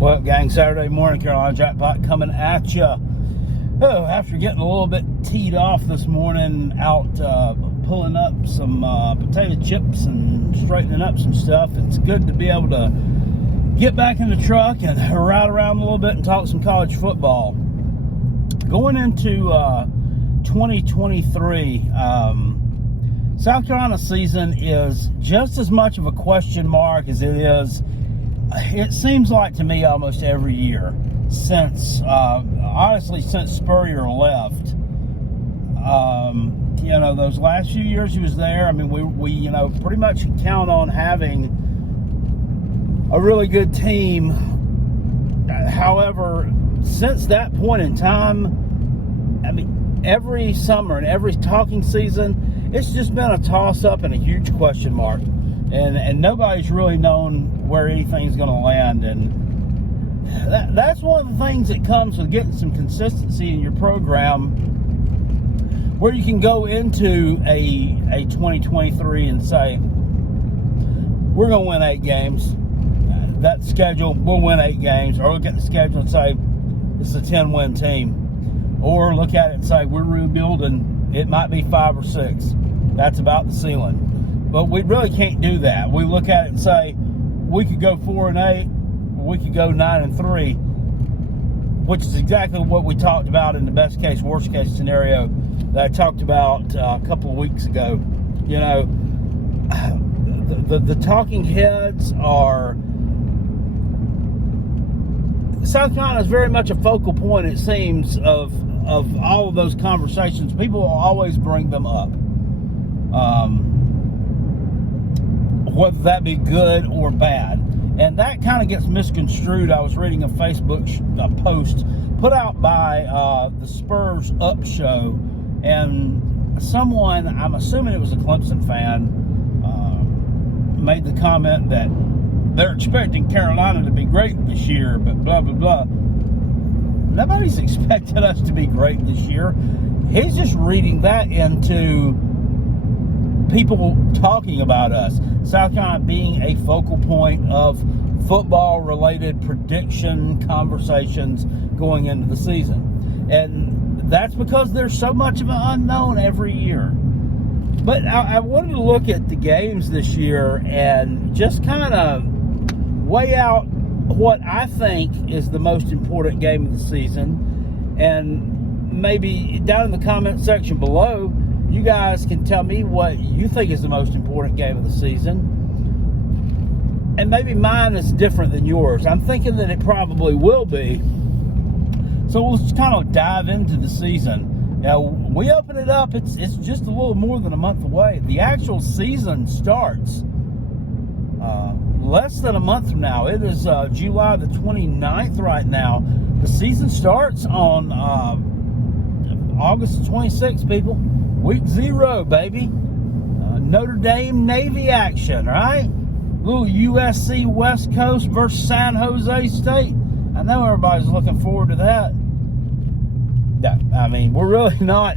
Well, gang, Saturday morning, Carolina Jackpot coming at you. Oh, after getting a little bit teed off this morning, out pulling up some potato chips and straightening up some stuff, it's good to be able to get back in the truck and ride around a little bit and talk some college football. Going into 2023, South Carolina season is just as much of a question mark as it seems like to me almost every year since, honestly, since Spurrier left. Those last few years he was there, I mean, we pretty much count on having a really good team. However, since that point in time, I mean, every summer and every talking season, it's just been a toss-up and a huge question mark. And nobody's really known where anything's going to land. And that's one of the things that comes with getting some consistency in your program, where you can go into a 2023 and say, we're going to win 8 games. That schedule, we'll win 8 games. Or look at the schedule and say, it's a 10-win team. Or look at it and say, we're rebuilding. It might be 5 or 6. That's about the ceiling. But we really can't do that. We look at it and say, we could go 4-8, or we could go 9-3, which is exactly what we talked about in the best case, worst case scenario that I talked about a couple of weeks ago. You know, the talking heads are, South Carolina is very much a focal point, it seems, of all of those conversations. People will always bring them up. Whether that be good or bad. And that kind of gets misconstrued. I was reading a Facebook post put out by the Spurs Up Show, and someone, I'm assuming it was a Clemson fan, made the comment that they're expecting Carolina to be great this year, but blah, blah, blah. Nobody's expected us to be great this year. He's just reading that into people talking about us. South Carolina being a focal point of football-related prediction conversations going into the season. And that's because there's so much of an unknown every year. But I wanted to look at the games this year and just kind of weigh out what I think is the most important game of the season. And maybe down in the comment section below, you guys can tell me what you think is the most important game of the season. And maybe mine is different than yours. I'm thinking that it probably will be. So we'll just kind of dive into the season. Now, we open it up, it's just a little more than a month away. The actual season starts less than a month from now. It is July the 29th right now. The season starts on August the 26th, people. Week 0, baby. Notre Dame Navy action, right? Little USC West Coast versus San Jose State. I know everybody's looking forward to that. Yeah, I mean, we're really not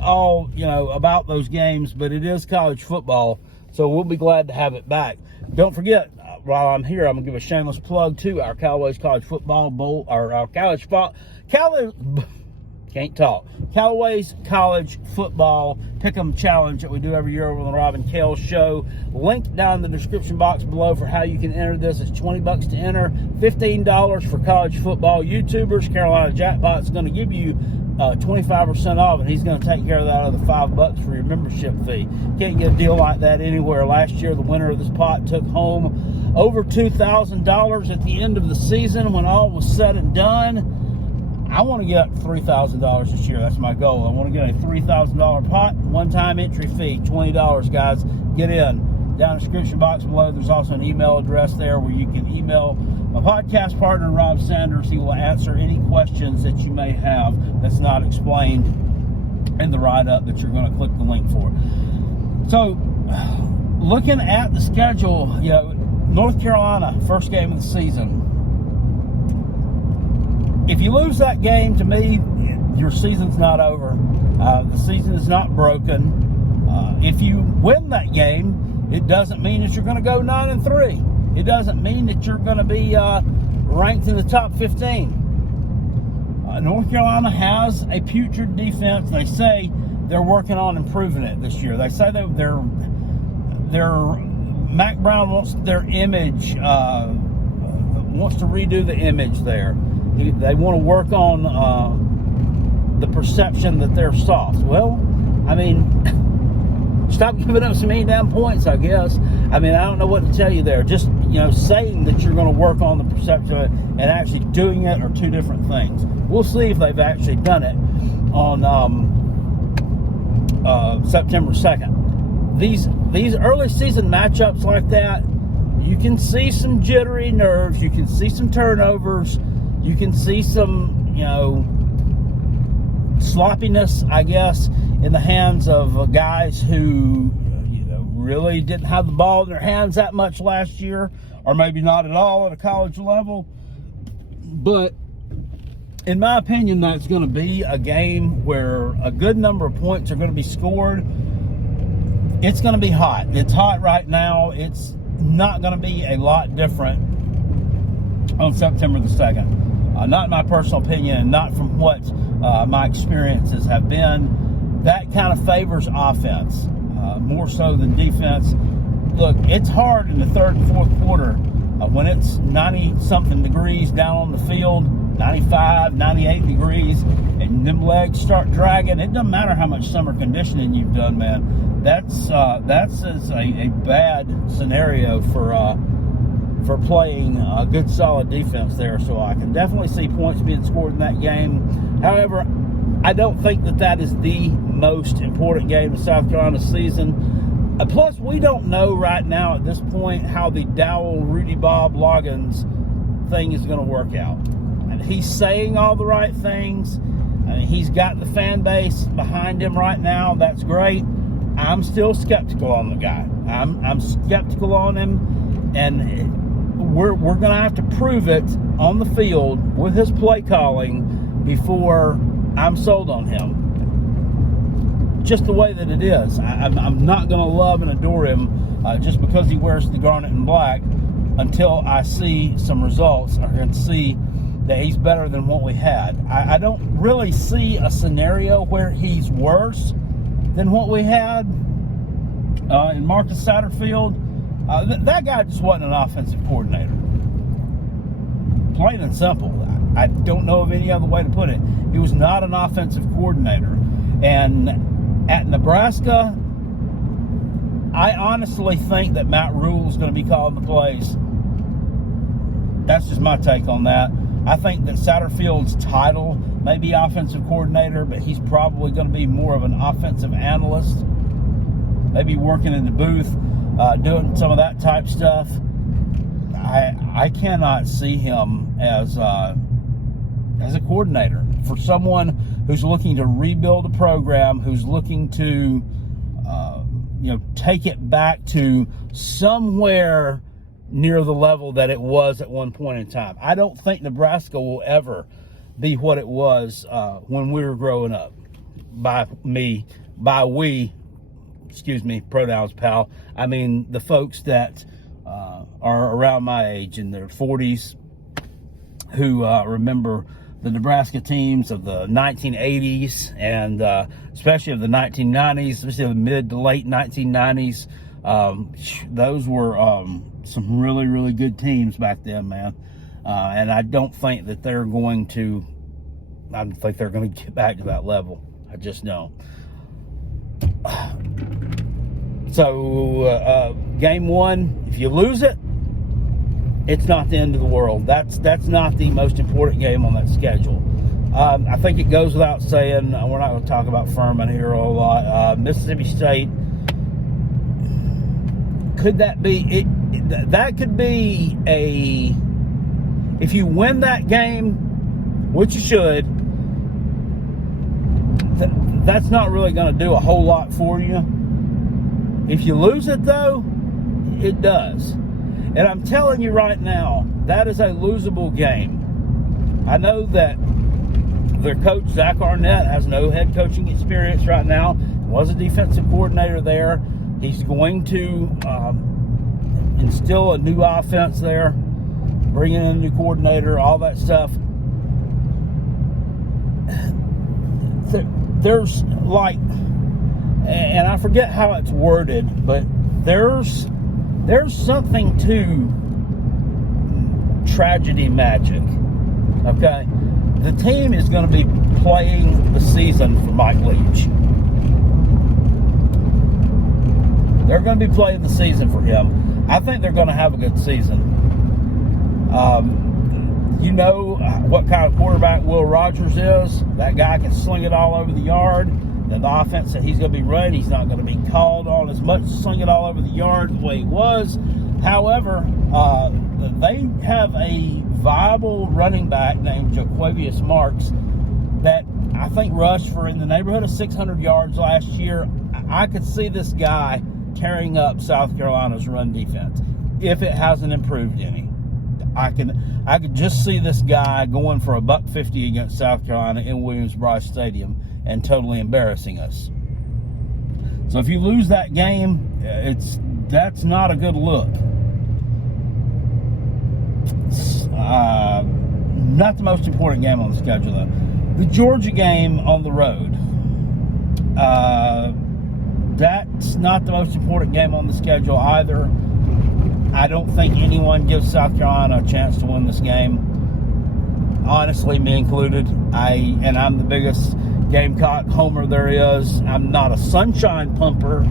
all, about those games, but it is college football, so we'll be glad to have it back. Don't forget, while I'm here, I'm going to give a shameless plug to our Callaway's College Football Bowl, or our Callaway's College Football Pick'em Challenge that we do every year over on the Rob and Kale Show. Link down in the description box below for how you can enter this. It's $20 to enter, $15 for college football YouTubers. Carolina Jackpot's going to give you 25% off, and he's going to take care of that other $5 for your membership fee. Can't get a deal like that anywhere. Last year, the winner of this pot took home over $2,000 at the end of the season when all was said and done. I want to get $3,000 this year. That's my goal. I want to get a $3,000 pot, one-time entry fee, $20, guys. Get in. Down in the description box below, there's also an email address there where you can email my podcast partner, Rob Sanders. He will answer any questions that you may have that's not explained in the write-up that you're going to click the link for. So, looking at the schedule, North Carolina, first game of the season. If you lose that game, to me, your season's not over. The season is not broken. If you win that game, it doesn't mean that you're going to go 9-3. It doesn't mean that you're going to be ranked in the top 15. North Carolina has a putrid defense. They say they're working on improving it this year. They say that they're Mac Brown wants their image, wants to redo the image there. They want to work on the perception that they're soft. Well, I mean, stop giving up so many damn points, I guess. I mean, I don't know what to tell you there. Just, saying that you're going to work on the perception of it and actually doing it are two different things. We'll see if they've actually done it on September 2nd. These early season matchups like that, you can see some jittery nerves. You can see some turnovers. You can see some, sloppiness, I guess, in the hands of guys who, really didn't have the ball in their hands that much last year, or maybe not at all at a college level. But in my opinion, that's going to be a game where a good number of points are going to be scored. It's going to be hot. It's hot right now. It's not going to be a lot different on September the 2nd. Not in my personal opinion, and not from what my experiences have been. That kind of favors offense more so than defense. Look, it's hard in the third and fourth quarter when it's 90-something degrees down on the field, 95, 98 degrees, and them legs start dragging. It doesn't matter how much summer conditioning you've done, man. That's a bad scenario for playing a good solid defense there. So I can definitely see points being scored in that game. However, I don't think that is the most important game of South Carolina's season. Plus, we don't know right now at this point how the Dowell, Rudy Bob Loggins thing is going to work out. And he's saying all the right things. I mean, he's got the fan base behind him right now. That's great. I'm still skeptical on the guy. I'm skeptical on him, and we're going to have to prove it on the field with his play calling before I'm sold on him. Just the way that it is. I'm not going to love and adore him just because he wears the garnet and black until I see some results or can see that he's better than what we had. I don't really see a scenario where he's worse than what we had in Marcus Satterfield. That guy just wasn't an offensive coordinator. Plain and simple. I don't know of any other way to put it. He was not an offensive coordinator. And at Nebraska, I honestly think that Matt Rule is going to be calling the plays. That's just my take on that. I think that Satterfield's title may be offensive coordinator, but he's probably going to be more of an offensive analyst, maybe working in the booth, doing some of that type stuff. I cannot see him as a coordinator for someone who's looking to rebuild a program, who's looking to take it back to somewhere near the level that it was at one point in time. I don't think Nebraska will ever be what it was when we were growing up. Excuse me, pronouns, pal. I mean the folks that are around my age in their 40s who remember the Nebraska teams of the 1980s and especially of the 1990s, especially the mid to late 1990s. Those were some really, really good teams back then, man. And I don't think that they're going to get back to that level. I just don't. So, game one, if you lose it, it's not the end of the world. That's not the most important game on that schedule. I think it goes without saying, we're not going to talk about Furman here a whole lot. Mississippi State, could that be it? That could be if you win that game, which you should, that's not really going to do a whole lot for you. If you lose it, though, it does. And I'm telling you right now, that is a losable game. I know that their coach, Zach Arnett, has no head coaching experience right now. Was a defensive coordinator there. He's going to instill a new offense there. bringing in a new coordinator, all that stuff. There's like, and I forget how it's worded, but there's something to tragedy magic. Okay, the team is going to be playing the season for Mike Leach. They're going to be playing the season for him. I think they're going to have a good season. You know what kind of quarterback Will Rogers is. That guy can sling it all over the yard. The offense that he's going to be running, he's not going to be called on as much to sling it all over the yard the way he was. However, they have a viable running back named Jaquavius Marks that I think rushed for in the neighborhood of 600 yards last year. I could see this guy tearing up South Carolina's run defense if it hasn't improved any. I could just see this guy going for $150 against South Carolina in Williams-Brice Stadium and totally embarrassing us. So if you lose that game, that's not a good look. Not the most important game on the schedule, though. The Georgia game on the road. That's not the most important game on the schedule either. I don't think anyone gives South Carolina a chance to win this game. Honestly, me included. I'm the biggest Gamecock homer there is. I'm not a sunshine pumper.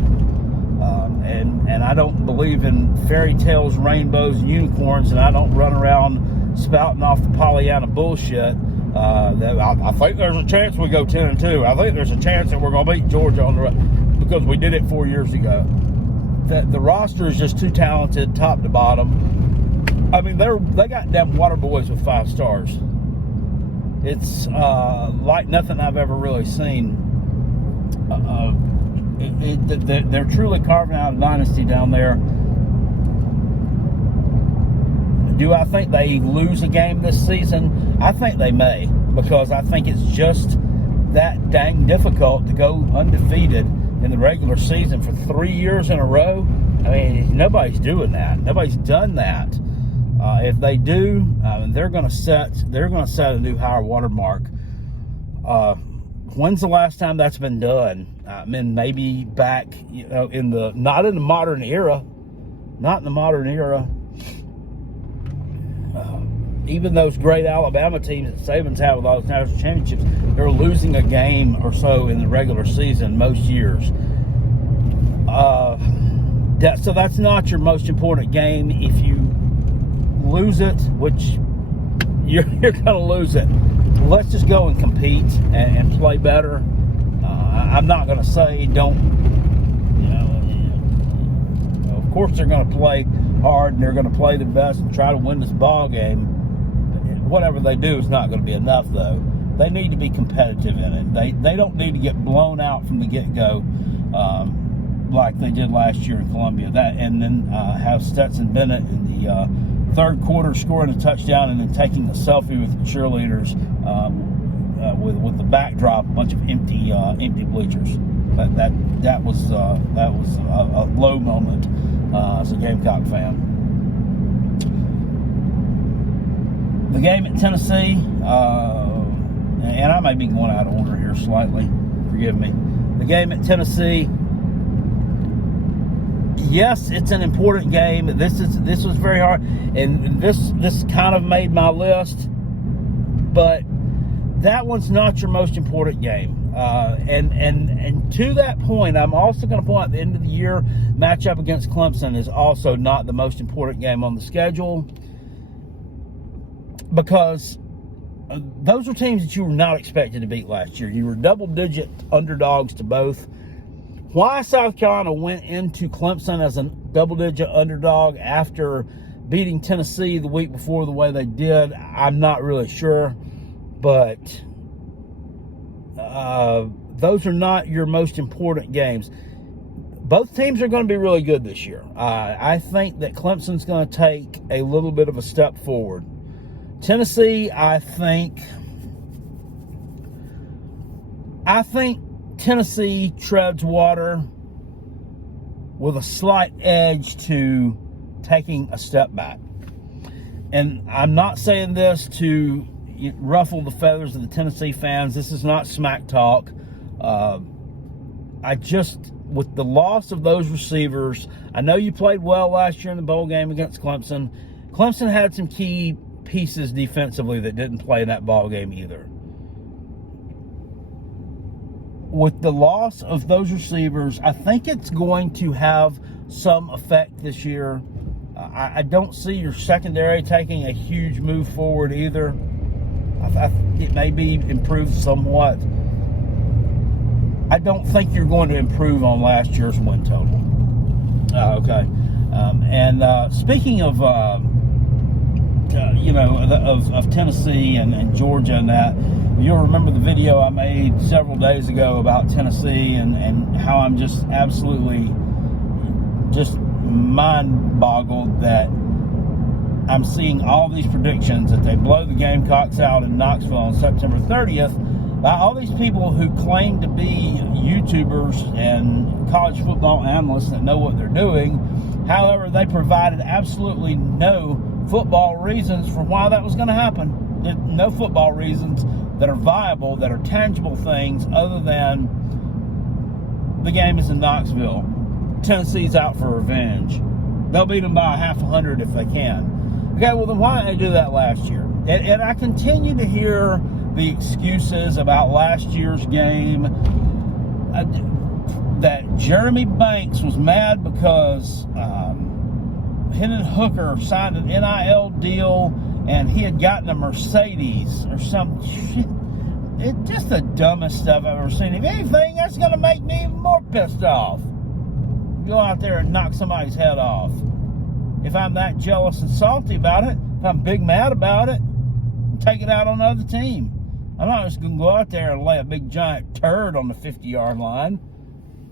And I don't believe in fairy tales, rainbows, and unicorns, and I don't run around spouting off the Pollyanna bullshit. I think there's a chance we go 10-2. I think there's a chance that we're going to beat Georgia on the road because we did it 4 years ago. The roster is just too talented, top to bottom. I mean, they got damn water boys with 5 stars. It's like nothing I've ever really seen. They're truly carving out a dynasty down there. Do I think they lose a game this season? I think they may, because I think it's just that dang difficult to go undefeated in the regular season for 3 years in a row. I mean, nobody's doing that. Nobody's done that. If they do, they're going to set a new higher watermark. When's the last time that's been done? I mean, maybe back, not in the modern era. Even those great Alabama teams that Saban's had with all those national championships, they're losing a game or so in the regular season most years. So that's not your most important game. If you lose it, which you're going to lose it, let's just go and compete and play better. I'm not going to say don't, of course they're going to play hard and they're going to play the best and try to win this ball game. Whatever they do is not going to be enough, though. They need to be competitive in it. They don't need to get blown out from the get-go like they did last year in Columbia. And then have Stetson Bennett in the third quarter scoring a touchdown and then taking a selfie with the cheerleaders with the backdrop, a bunch of empty bleachers. That was a low moment as a Gamecock fan. The game at Tennessee, and I may be going out of order here slightly, forgive me. The game at Tennessee, yes, it's an important game. This was very hard, and this kind of made my list, but that one's not your most important game. And to that point, I'm also going to point out the end of the year matchup against Clemson is also not the most important game on the schedule, because those are teams that you were not expected to beat last year. You were double-digit underdogs to both. Why South Carolina went into Clemson as a double-digit underdog after beating Tennessee the week before the way they did, I'm not really sure. But those are not your most important games. Both teams are going to be really good this year. I think that Clemson's going to take a little bit of a step forward. Tennessee, I think Tennessee treads water with a slight edge to taking a step back. and I'm not saying this to ruffle the feathers of the Tennessee fans. This is not smack talk. With the loss of those receivers, I know you played well last year in the bowl game against Clemson. Clemson had some key pieces defensively that didn't play in that ball game either. With the loss of those receivers, I think it's going to have some effect this year. I don't see your secondary taking a huge move forward either. It may be improved somewhat. I don't think you're going to improve on last year's win total. Okay. Speaking of, of Tennessee and Georgia and that, you'll remember the video I made several days ago about Tennessee and how I'm just absolutely just mind-boggled that I'm seeing all these predictions that they blow the Gamecocks out in Knoxville on September 30th by all these people who claim to be YouTubers and college football analysts that know what they're doing. However, they provided absolutely no football reasons for why that was going to happen. No football reasons that are viable, that are tangible things other than the game is in Knoxville. Tennessee's out for revenge. They'll beat them by 50 if they can. Okay, well then why didn't they do that last year? And I continue to hear the excuses about last year's game, that Jeremy Banks was mad because Hendon Hooker signed an NIL deal and he had gotten a Mercedes or some shit. It's just the dumbest stuff I've ever seen. If anything, that's going to make me even more pissed off. Go out there and knock somebody's head off. If I'm that jealous and salty about it, if I'm big mad about it, take it out on the other team. I'm not just going to go out there and lay a big giant turd on the 50-yard line,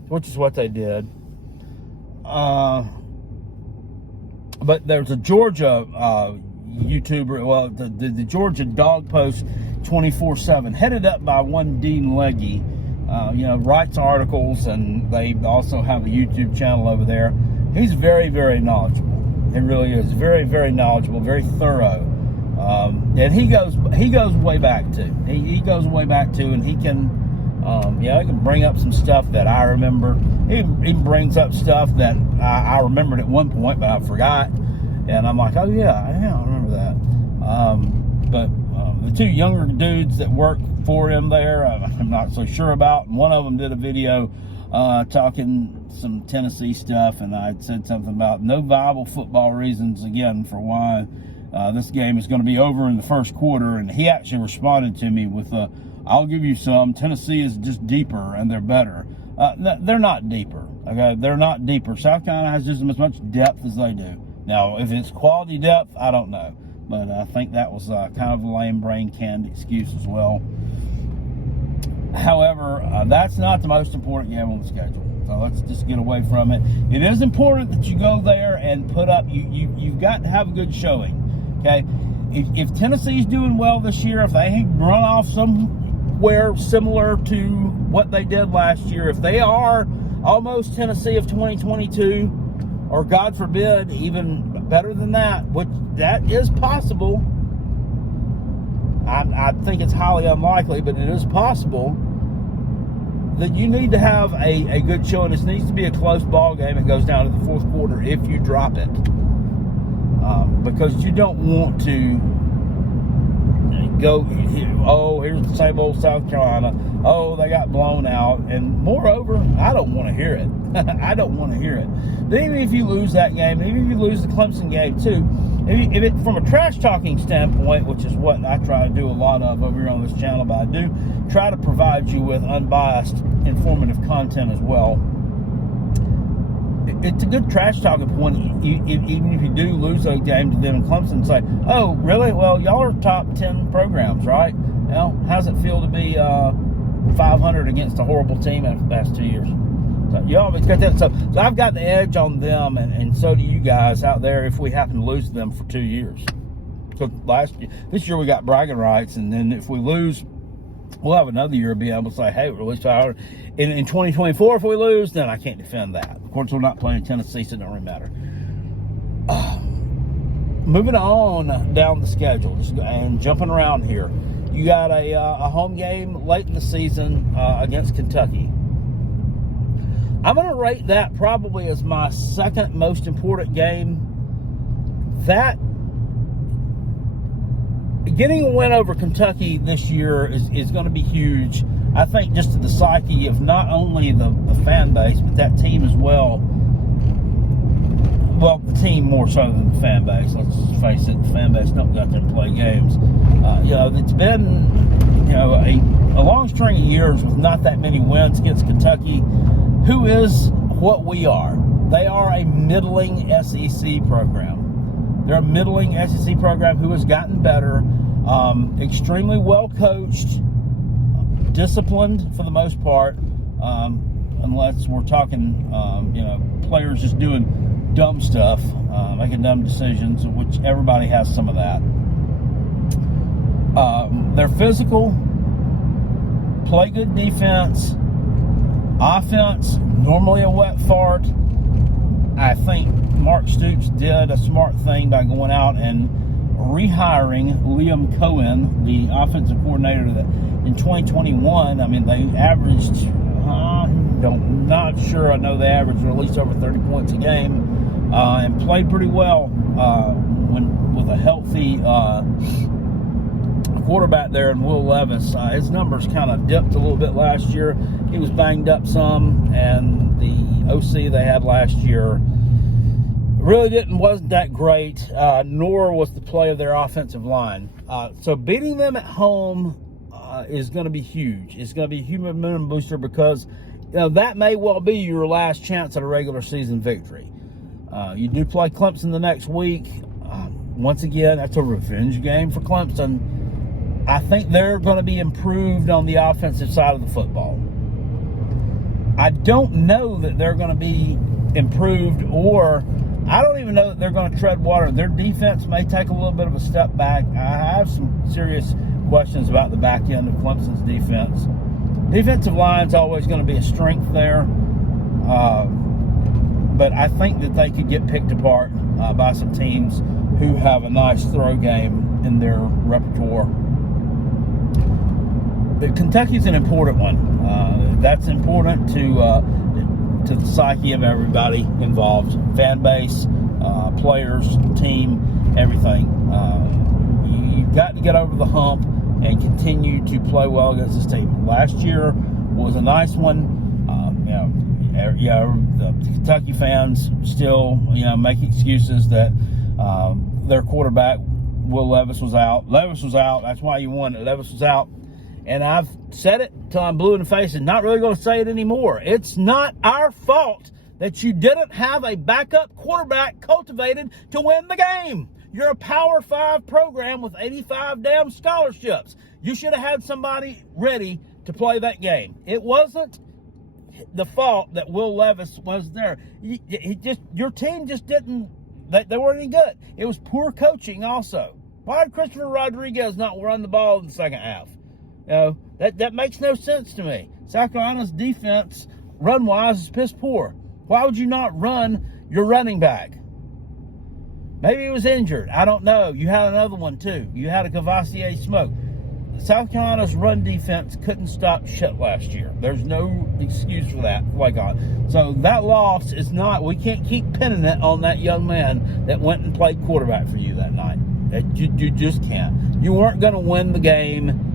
which is what they did. But there's a Georgia YouTuber, well, the Georgia Dog Post 24/7, headed up by one Dean Legge, writes articles, and they also have a YouTube channel over there. He's very, very knowledgeable. He really is very, very knowledgeable, very thorough. And he goes way back too. He goes way back too, and he can bring up some stuff that I remember. He brings up stuff that I remembered at one point, but I forgot. And I'm like, oh yeah, I remember that. But the two younger dudes that work for him there, I'm not so sure about. And one of them did a video talking some Tennessee stuff, and I had said something about no viable football reasons again for why this game is going to be over in the first quarter. And he actually responded to me with I'll give you some. Tennessee is just deeper and they're better. They're not deeper. Okay, they're not deeper. South Carolina has just as much depth as they do. Now, if it's quality depth, I don't know. But I think that was kind of a lame brain canned excuse as well. However, that's not the most important game on the schedule. So let's just get away from it. It is important that you go there and put up, you've got to have a good showing. Okay? If Tennessee's doing well this year, if they run off somewhere similar to what they did last year, if they are almost Tennessee of 2022, or God forbid, even better than that, which that is possible. I think it's highly unlikely, but it is possible. That you need to have a good showing. This needs to be a close ball game. It goes down to the fourth quarter if you drop it. Because you don't want to go, here's the same old South Carolina. Oh, they got blown out. And moreover, I don't want to hear it. I don't want to hear it. But even if you lose that game, even if you lose the Clemson game too, if it from a trash talking standpoint, which is what I try to do a lot of over here on this channel, but I do try to provide you with unbiased, informative content as well. It's a good trash talking point, even if you do lose those games to them in Clemson, and say, oh, really? Well, y'all are top 10 programs, right? Well, how's it feel to be 500 against a horrible team in the past 2 years? So you always got that. So I've got the edge on them, and so do you guys out there if we happen to lose to them for 2 years. So this year we got bragging rights, and then if we lose, we'll have another year to be able to say, hey, we're at least 500. In 2024, if we lose, then I can't defend that. Of course, we're not playing Tennessee, so it don't really matter. moving on down the schedule, and jumping around here. You got a home game late in the season against Kentucky. I'm going to rate that probably as my second most important game. That getting a win over Kentucky this year is going to be huge. I think just to the psyche of not only the fan base, but that team as well. Well, the team more so than the fan base. Let's face it, the fan base don't go out there and play games. It's been a long string of years with not that many wins against Kentucky, who is what we are. They are a middling SEC program. They're a middling SEC program who has gotten better, extremely well coached, disciplined for the most part, unless we're talking, players just doing dumb stuff, making dumb decisions, which everybody has some of that. They're physical, play good defense, offense, normally a wet fart. I think Mark Stoops did a smart thing by going out and rehiring Liam Cohen, the offensive coordinator, that in 2021, I mean, they averaged, not sure, I know they averaged at least over 30 points a game, and played pretty well with a healthy quarterback there in Will Levis. His numbers kind of dipped a little bit last year. He was banged up some, and the OC they had last year really wasn't that great, nor was the play of their offensive line. So beating them at home is going to be huge. It's going to be a huge momentum booster because that may well be your last chance at a regular season victory. You do play Clemson the next week. Once again, that's a revenge game for Clemson. I think they're going to be improved on the offensive side of the football. I don't know that they're going to be improved, or I don't even know that they're going to tread water. Their defense may take a little bit of a step back. I have some serious questions about the back end of Clemson's defense. Defensive line's always going to be a strength there, but I think that they could get picked apart by some teams who have a nice throw game in their repertoire. But Kentucky's an important one. That's important to the psyche of everybody involved, fan base, players, team, everything. You've got to get over the hump and continue to play well against this team. Last year was a nice one. The Kentucky fans still, make excuses that their quarterback, Will Levis, was out. Levis was out. That's why you won it. Levis was out. And I've said it till I'm blue in the face and not really going to say it anymore. It's not our fault that you didn't have a backup quarterback cultivated to win the game. You're a Power 5 program with 85 damn scholarships. You should have had somebody ready to play that game. It wasn't the fault that Will Levis was there. Your team just didn't, they weren't any good. It was poor coaching also. Why did Christopher Rodriguez not run the ball in the second half? That makes no sense to me. South Carolina's defense, run-wise, is piss poor. Why would you not run your running back? Maybe he was injured. I don't know. You had another one, too. You had a Cavassier Smoke. South Carolina's run defense couldn't stop shit last year. There's no excuse for that. So that loss is not, we can't keep pinning it on that young man that went and played quarterback for you that night. You just can't. You weren't going to win the game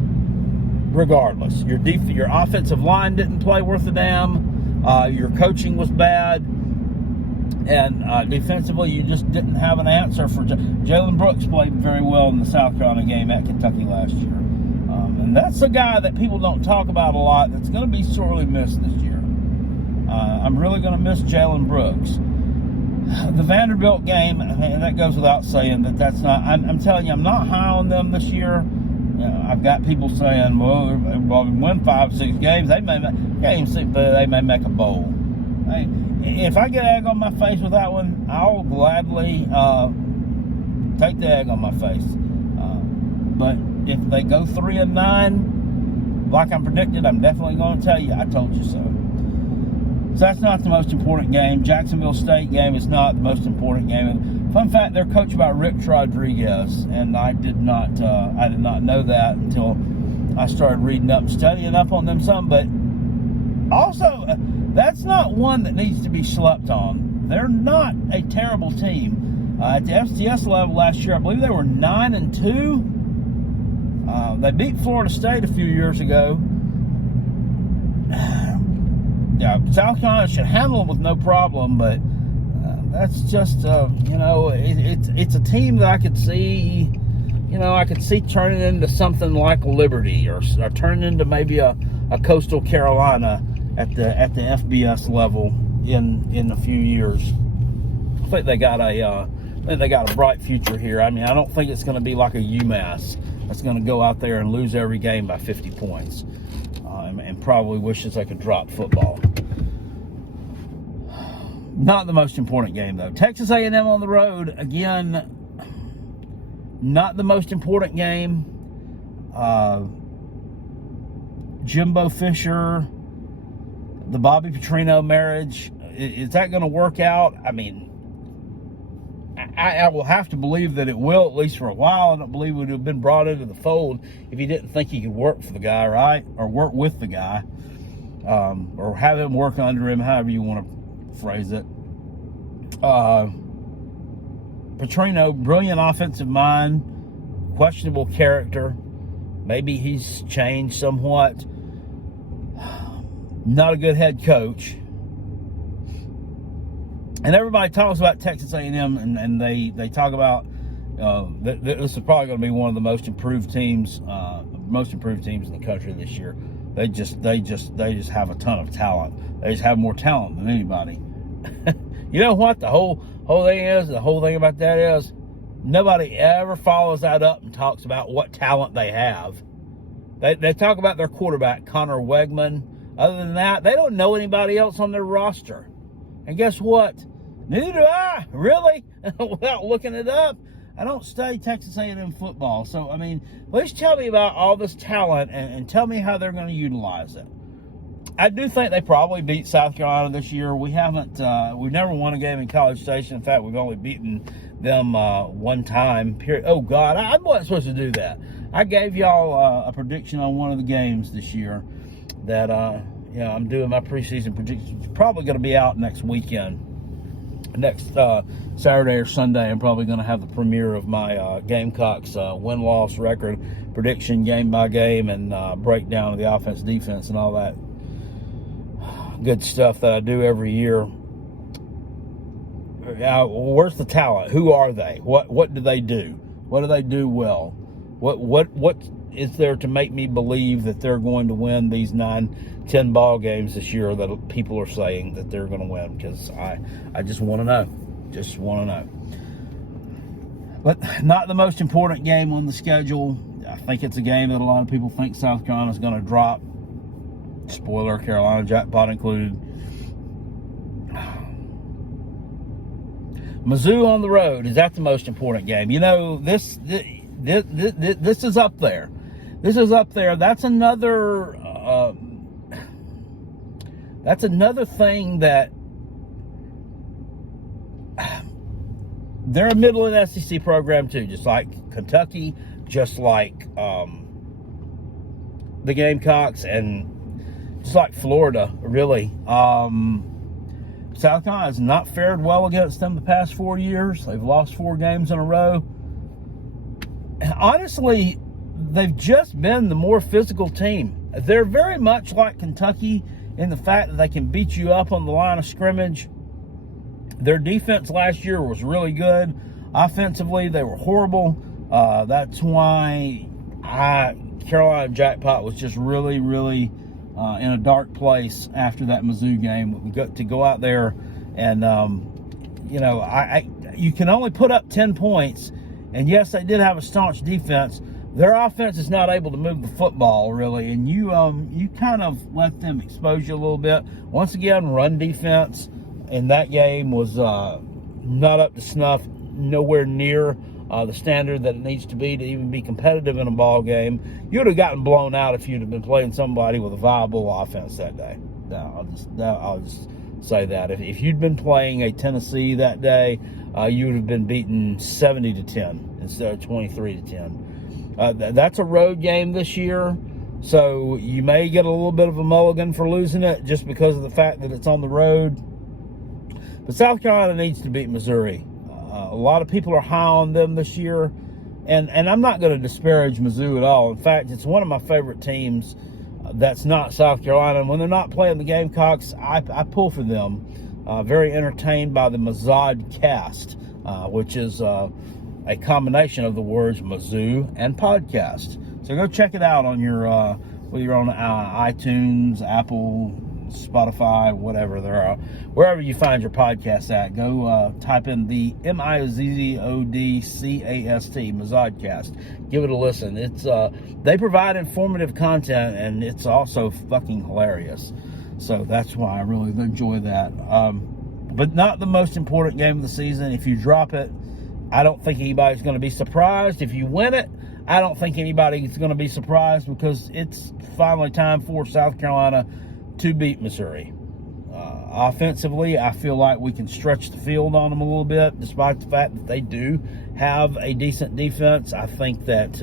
regardless. Your offensive line didn't play worth a damn. Your coaching was bad. And defensively, you just didn't have an answer for Jalen Brooks. Played very well in the South Carolina game at Kentucky last year. And that's a guy that people don't talk about a lot that's going to be sorely missed this year. I'm really going to miss Jalen Brooks. The Vanderbilt game, and that goes without saying that's not, I'm telling you, I'm not high on them this year. I've got people saying, well, they win 5-6 games. They may make a bowl. Hey, if I get egg on my face with that one, I'll gladly take the egg on my face. But if they go 3-9, like I'm predicted, I'm definitely going to tell you, I told you so. So that's not the most important game. Jacksonville State game is not the most important game. Fun fact: they're coached by Rick Rodriguez, and I did not know that until I started reading up and studying up on them some. But also, that's not one that needs to be slept on. They're not a terrible team. At the FCS level last year, I believe they were 9-2. They beat Florida State a few years ago. Yeah, South Carolina should handle them with no problem, but that's just, it's a team that I could see, turning into something like Liberty or turning into maybe a Coastal Carolina at the FBS level in a few years. I think they got a bright future here. I mean, I don't think it's going to be like a UMass that's going to go out there and lose every game by 50 points, and probably wishes they could drop football. Not the most important game, though. Texas A&M on the road, again, not the most important game. Jimbo Fisher, the Bobby Petrino marriage, is that going to work out? I mean, I will have to believe that it will, at least for a while. I don't believe it would have been brought into the fold if he didn't think he could work for the guy, right? Or work with the guy. Or have him work under him, however you want to phrase it. Petrino, brilliant offensive mind, questionable character. Maybe he's changed somewhat. Not a good head coach. And everybody talks about Texas A&M, and they talk about this is probably going to be one of the most improved teams in the country this year. They just have a ton of talent. They just have more talent than anybody. You know what the whole thing is? The whole thing about that is nobody ever follows that up and talks about what talent they have. They talk about their quarterback, Connor Wegman. Other than that, they don't know anybody else on their roster. And guess what? Neither do I, really. Without looking it up, I don't study Texas A&M football. So, I mean, please tell me about all this talent and tell me how they're going to utilize it. I do think they probably beat South Carolina this year. We've never won a game in College Station. In fact, we've only beaten them one time. Period. Oh, God, I wasn't supposed to do that. I gave y'all a prediction on one of the games this year that, I'm doing my preseason predictions. It's probably going to be out next weekend. Next Saturday or Sunday, I'm probably going to have the premiere of my Gamecocks win-loss record prediction game by game and breakdown of the offense, defense, and all that good stuff that I do every year. Where's the talent? Who are they? What do they do? What do they do well? What is there to make me believe that they're going to win these 9-10 ball games this year that people are saying that they're going to win? Because I just want to know. Just want to know. But not the most important game on the schedule. I think it's a game that a lot of people think South Carolina is going to drop. Spoiler, Carolina jackpot included. Mizzou on the road, is that the most important game? You know, this is up there. This is up there. That's another thing that they're a middle of the SEC program too, just like Kentucky, just like the Gamecocks, and just like Florida, really. South Carolina has not fared well against them the past 4 years. They've lost 4 games in a row. And honestly, they've just been the more physical team. They're very much like Kentucky in the fact that they can beat you up on the line of scrimmage. Their defense last year was really good. Offensively, they were horrible. That's why Carolina jackpot was just really, really in a dark place after that Mizzou game. We got to go out there and, you can only put up 10 points. And yes, they did have a staunch defense. Their offense is not able to move the football, really. And you kind of let them expose you a little bit. Once again, run defense in that game was not up to snuff, nowhere near the standard that it needs to be to even be competitive in a ball game. You would have gotten blown out if you'd have been playing somebody with a viable offense that day. I'll just say that. If you'd been playing a Tennessee that day, you would have been beaten 70-10 instead of 23-10. That's a road game this year, so you may get a little bit of a mulligan for losing it just because of the fact that it's on the road. But South Carolina needs to beat Missouri. A lot of people are high on them this year, and I'm not going to disparage Mizzou at all. In fact, it's one of my favorite teams that's not South Carolina. And when they're not playing the Gamecocks, I pull for them. Very entertained by the Mazod cast, which is a combination of the words Mizzou and podcast. So go check it out on your, whether you're on iTunes, Apple, Spotify, whatever there are, wherever you find your podcast at. Go type in the Mizzodcast, Mazodcast. Give it a listen. It's they provide informative content, and it's also fucking hilarious. So that's why I really enjoy that. But not the most important game of the season. If you drop it, I don't think anybody's going to be surprised. If you win it, I don't think anybody's going to be surprised, because it's finally time for South Carolina to beat Missouri. Offensively, I feel like we can stretch the field on them a little bit, despite the fact that they do have a decent defense. I think that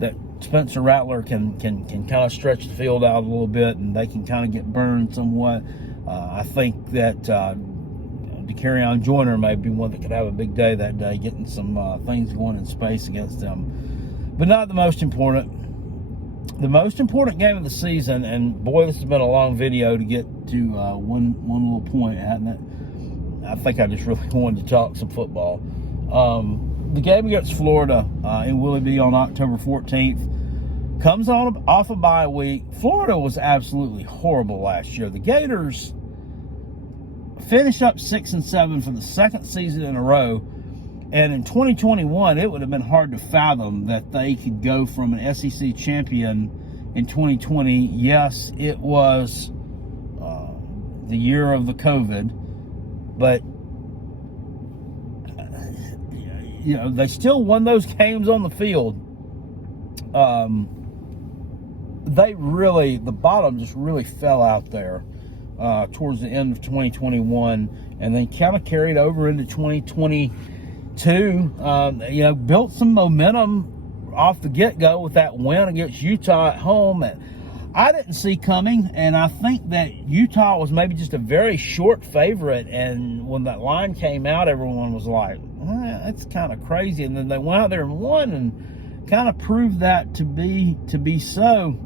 that Spencer Rattler can kind of stretch the field out a little bit, and they can kind of get burned somewhat. I think that DeCarrion Joyner may be one that could have a big day that day, getting some things going in space against them. But not the most important. The most important game of the season, and boy, this has been a long video to get to one little point, hasn't it? I think I just really wanted to talk some football. The game against Florida in Willoughby on October 14th comes off a bye week. Florida was absolutely horrible last year. The Gators finished up 6-7 for the second season in a row. And in 2021, it would have been hard to fathom that they could go from an SEC champion in 2020. Yes, it was the year of the COVID, but you know, they still won those games on the field. The bottom just really fell out there towards the end of 2021, and then kind of carried over into 2022. Built some momentum off the get-go with that win against Utah at home. And I didn't see coming, and I think that Utah was maybe just a very short favorite, and when that line came out, everyone was like, that's kind of crazy. And then they went out there and won and kind of proved that to be so.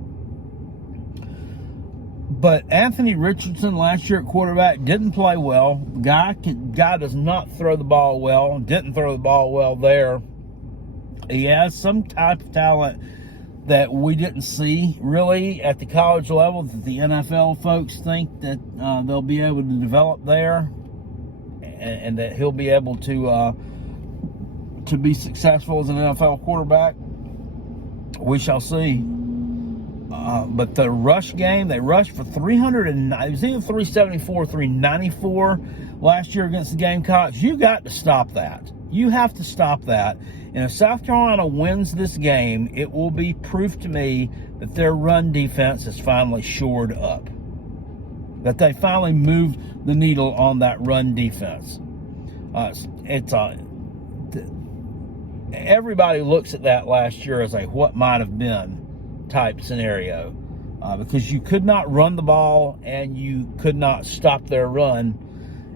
But Anthony Richardson last year at quarterback didn't play well. Guy does not throw the ball well. Didn't throw the ball well there. He has some type of talent that we didn't see really at the college level, that the NFL folks think that they'll be able to develop there, and that he'll be able to be successful as an NFL quarterback. We shall see. But the rush game, they rushed for 309. It was either 374 or 394 last year against the Gamecocks. You got to stop that. You have to stop that. And if South Carolina wins this game, it will be proof to me that their run defense is finally shored up. That they finally moved the needle on that run defense. Everybody looks at that last year as a what might have been type scenario, because you could not run the ball and you could not stop their run,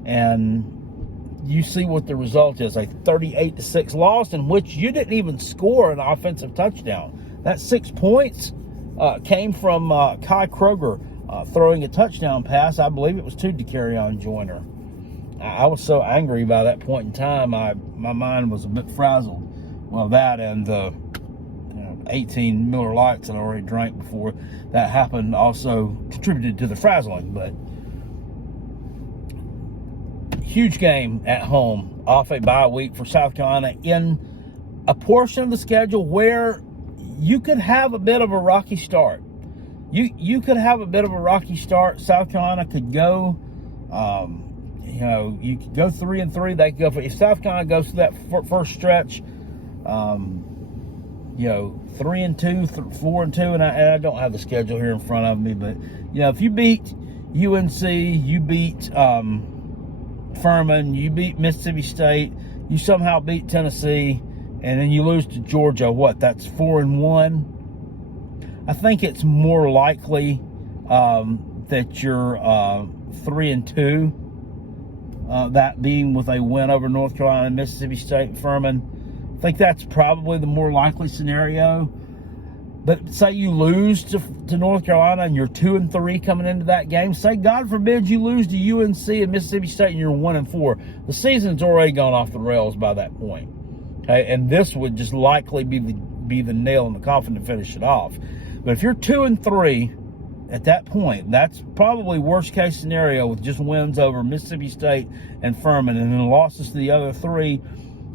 and you see what the result is: a 38-6 loss in which you didn't even score an offensive touchdown. That 6 points came from Kai Kroger throwing a touchdown pass. I believe it was to DeCarrion Joyner. I was so angry by that point in time, my mind was a bit frazzled. Well, that and the 18 Miller Lights that I already drank before that happened also contributed to the frazzling. But huge game at home off a bye week for South Carolina in a portion of the schedule where you could have a bit of a rocky start. You could have a bit of a rocky start. South Carolina could go, you could go 3-3. They could go if South Carolina goes through that first stretch, 3-2, 4-2, and I don't have the schedule here in front of me, but if you beat UNC, you beat Furman, you beat Mississippi State, you somehow beat Tennessee, and then you lose to Georgia. What? That's 4-1. I think it's more likely that you're 3-2. That being with a win over North Carolina, Mississippi State, and Furman. I think that's probably the more likely scenario. But say you lose to North Carolina and you're 2-3 coming into that game. Say, God forbid, you lose to UNC and Mississippi State and you're 1-4. The season's already gone off the rails by that point. Okay, and this would just likely be the nail in the coffin to finish it off. But if you're 2-3 at that point, that's probably worst case scenario with just wins over Mississippi State and Furman and then losses to the other three.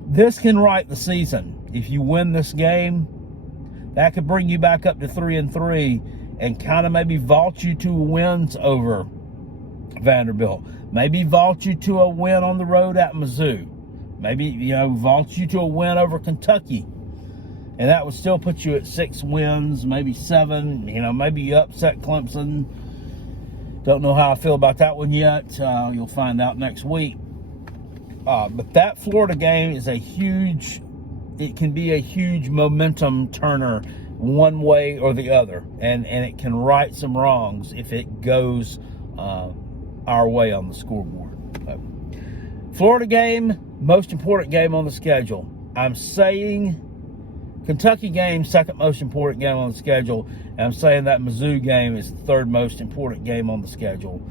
This can right the season. If you win this game, that could bring you back up to 3-3 and kind of maybe vault you to wins over Vanderbilt. Maybe vault you to a win on the road at Mizzou. Maybe, vault you to a win over Kentucky. And that would still put you at 6 wins, maybe 7. Maybe you upset Clemson. Don't know how I feel about that one yet. You'll find out next week. But that Florida game is it can be a huge momentum turner one way or the other. And it can right some wrongs if it goes our way on the scoreboard. Florida game, most important game on the schedule. I'm saying Kentucky game, second most important game on the schedule. And I'm saying that Mizzou game is the third most important game on the schedule.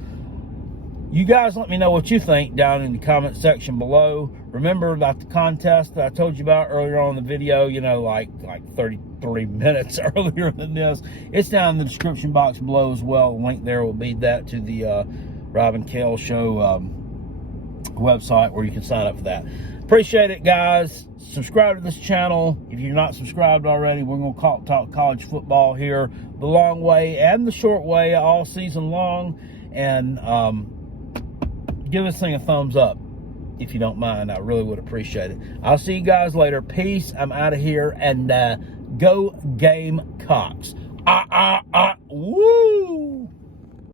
You guys let me know what you think down in the comment section below. Remember about the contest that I told you about earlier on in the video, like 33 minutes earlier than this. It's down in the description box below as well. The link there will be that to the Rob and Kale Show website where you can sign up for that. Appreciate it, guys. Subscribe to this channel. If you're not subscribed already, we're going to talk college football here the long way and the short way all season long. And give this thing a thumbs up if you don't mind. I really would appreciate it. I'll see you guys later. Peace. I'm out of here. And go Gamecocks. Woo!